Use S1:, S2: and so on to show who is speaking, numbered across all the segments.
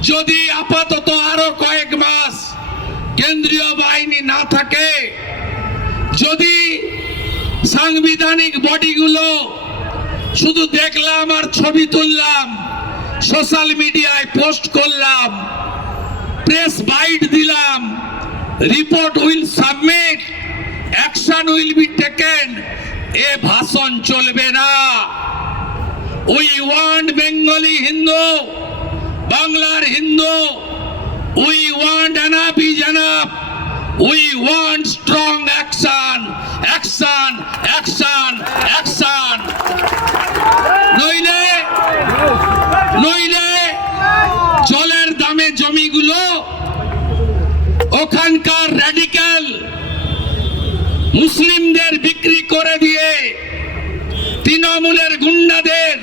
S1: যদি আপাতত আরও কয়েক মাস কেন্দ্রীয় বাহিনী না থাকে, যদি সাংবিধানিক বডিগুলো শুধু দেখলাম আর ছবি তুললাম, সোশ্যাল মিডিয়ায় পোস্ট করলাম, প্রেস বাইট দিলাম, report will submit, action will be taken, এ ভাষণ চলবে না। We want Bengali Hindu. বাংলার Hindu we want enough is enough we want strong action action action action নইলে নইলে জলের দামে জমিগুলো ওখানকার র্যাডিক্যাল মুসলিমদের বিক্রি করে দিয়ে তৃণমূলের গুন্ডাদের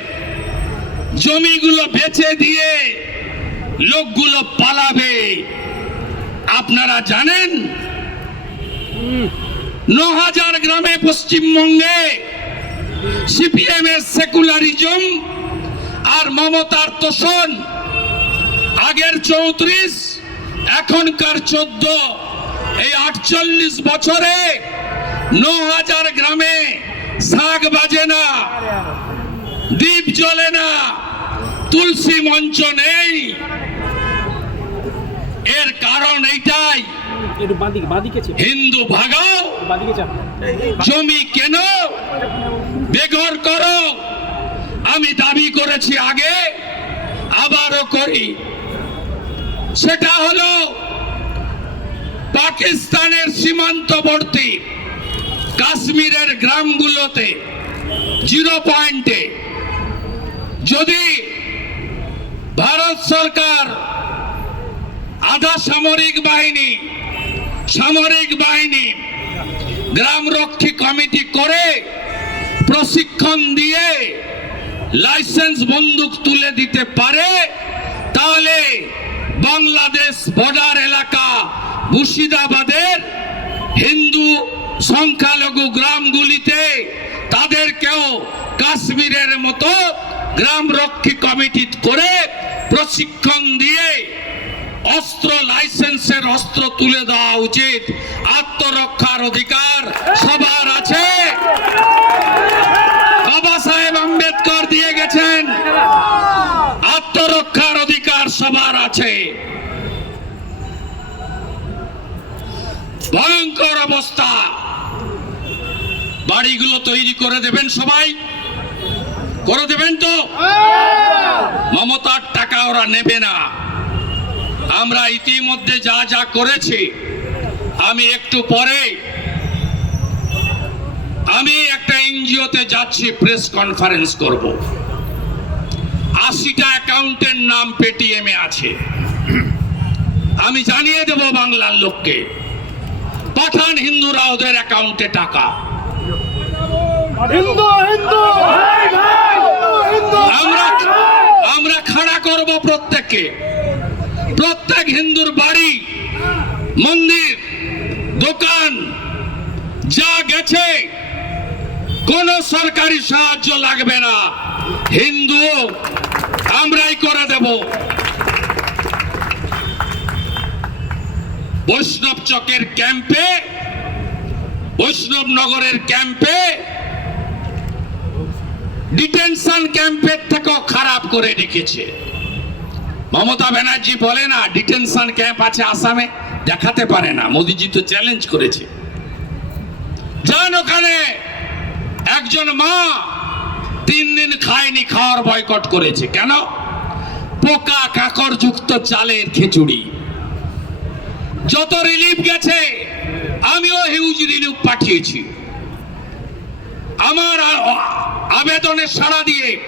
S1: জমিগুলো বেচে দিয়ে লোকগুলো পালাবে। আপনারা জানেন? ন হাজার গ্রামে পশ্চিমবঙ্গে সিপিএম এর সেকুলারিজম আর মমতার তোষণ। আগের চৌত্রিশ, এখনকার চোদ্দ। এই আটচল্লিশ বছরে ন হাজার গ্রামে শাক বাজে না, দ্বীপ জ্বলে না। তুলসী মঞ্চ নেই। এর কারণ এইটাই। হিন্দু ভাগাও। জমি কেন। বেঘর করো। আমি দাবি করেছি আগে আবারও করি। সেটা হলো পাকিস্তানের সীমান্তবর্তী কাশ্মীরের গ্রামগুলোতে জিরো পয়েন্টে। যদি ভারত সরকার আধা সামরিক বাহিনী সামরিক বাহিনী গ্রামরক্ষী কমিটি করে প্রশিক্ষণ দিয়ে লাইসেন্স বন্দুক তুলে দিতে পারে, তাহলে বাংলাদেশ বর্ডার এলাকা মুর্শিদাবাদের হিন্দু সংখ্যালঘু গ্রামগুলিতে তাদেরকেও কাশ্মীরের মতো গ্রামরক্ষী কমিটি করে প্রশিক্ষণ দিয়ে অস্ত্র লাইসেন্সের অস্ত্র তুলে দেওয়া উচিত। আত্মরক্ষার অধিকার সবার আছে। বাবা সাহেব আম্বেদকর দিয়ে গেছেন। আত্মরক্ষার অধিকার সবার আছে। ভয়ঙ্কর অবস্থা। বাড়িগুলো তৈরি করে দেবেন সবাই। করে দেবেন তো? মমতার টাকা ওরা নেবে না। আমরা ইতিমধ্যে যা যা করেছি আমি একটু পরে আমি একটা এনজিওতে যাচ্ছি প্রেস কনফারেন্স করব। আশিটা অ্যাকাউন্টের নাম পেটিএমে আছে। আমি জানিয়ে দেব বাংলার লোককে পাঠান হিন্দুরা ওদের অ্যাকাউন্টে টাকা।
S2: হিন্দু হিন্দু! হিন্দু
S1: আমরা আমরা খাড়া করব প্রত্যেককে। প্রত্যেক হিন্দুর বাড়ি, মন্দির, দোকান, যা গেছে, কোন সরকারি সাহায্য লাগবে না। হিন্দু, আমরাই করে দেব। বৈষ্ণব চকের ক্যাম্পে, বৈষ্ণব নগরের ক্যাম্পে ডিটেনশন ক্যাম্পের থেকেও খারাপ করে রেখেছে। মমতা ব্যানার্জি বলে না, ডিটেনশন ক্যাম্প আছে আসামে, দেখাতে পারে না। মোদিজি তো চ্যালেঞ্জ করেছে। যান ওখানে, একজন মা তিন দিন খায়নি, খাওয়ার বয়কট করেছে। কেন? পোকা কাকড় যুক্ত চালের খিচুড়ি। যত রিলিফ গেছে, আমিও হিউজ রিলিফ পাঠিয়েছি। আমার আ- আবেদনে সাড়া দিয়ে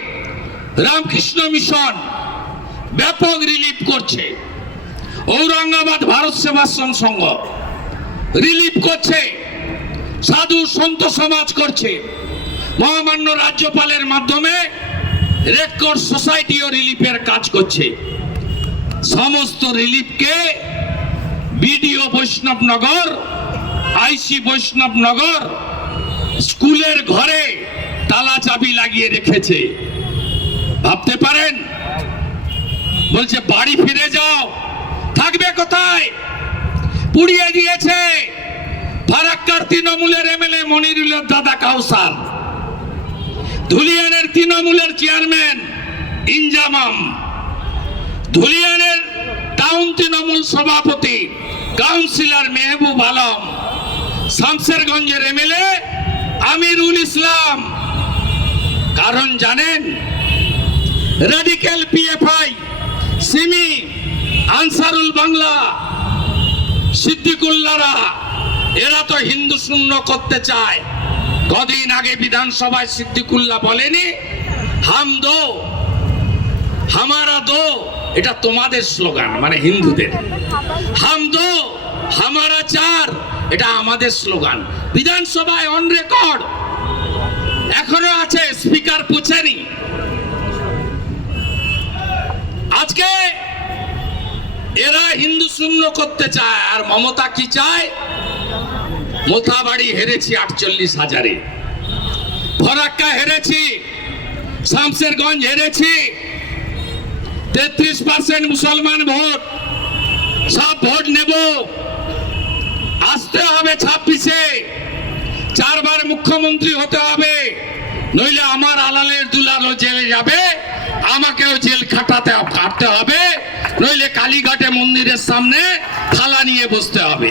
S1: রামকৃষ্ণ মিশন ব্যাপক রিলিফ করছে। ঔরঙ্গাবাদ ভারত সেবাশ্রম সংঘ রিলিফ করছে। সাধু সন্ত সমাজ করছে। মহামান্য রাজ্যপালের মাধ্যমে রেড ক্রস সোসাইটিও রিলিফের কাজ করছে। সমস্ত রিলিফকে বিডিও বৈষ্ণবনগর, আইসি বৈষ্ণবনগর, স্কুলের ঘরে তালা চাবি লাগিয়ে রেখেছে। ভাবতে পারেন? বলছে, বাড়ি ফিরে যাও। থাকবে কোথায়? পুড়িয়ে দিয়েছে। ফারাক্কার তৃণমূলের এমএলএ মনিরুলের দাদা কাউসার। ধুলিয়ানের তৃণমূলের চেয়ারম্যান ইনজামাম। ধুলিয়ানের টাউন তৃণমূল সভাপতি কাউন্সিলর মেহবুব আলম। শামসেরগঞ্জের এমএলএ আমিরুল ইসলাম। কারণ জানেন পিএফআই সিমি আনসারুল বাংলা সিদ্দিকুল্লারা, এরা তো হিন্দু শূন্য করতে চায়। কদিন আগে বিধানসভায় বলেনি, হাম দো, হামারা দো, এটা তোমাদের স্লোগান মানে হিন্দুদের। হাম দো, হামারা চার, এটা আমাদের স্লোগান। বিধানসভায় অন রেকর্ড এখনও আছে স্পিকার পুছেনি। আজকে এরা হিন্দু শূন্য করতে চায়, আর মমতা কি চায়? মোথাবাড়ি হেরেছি আটচল্লিশ হাজারে। ফরাক্কা হেরেছি শামসেরগঞ্জ হেরেছি, তেত্রিশ পার্সেন্ট মুসলমান ভোট, সব ভোট নেব। আসতে হবে ছাব্বিশে। চারবার মুখ্যমন্ত্রী হতে হবে। নইলে আমার আলালের দুলালও জেলে যাবে, আমাকেও জেল খাটাতে কাটতে হবে, নইলে কালীঘাটে মন্দিরের সামনে থালা নিয়ে বসতে হবে।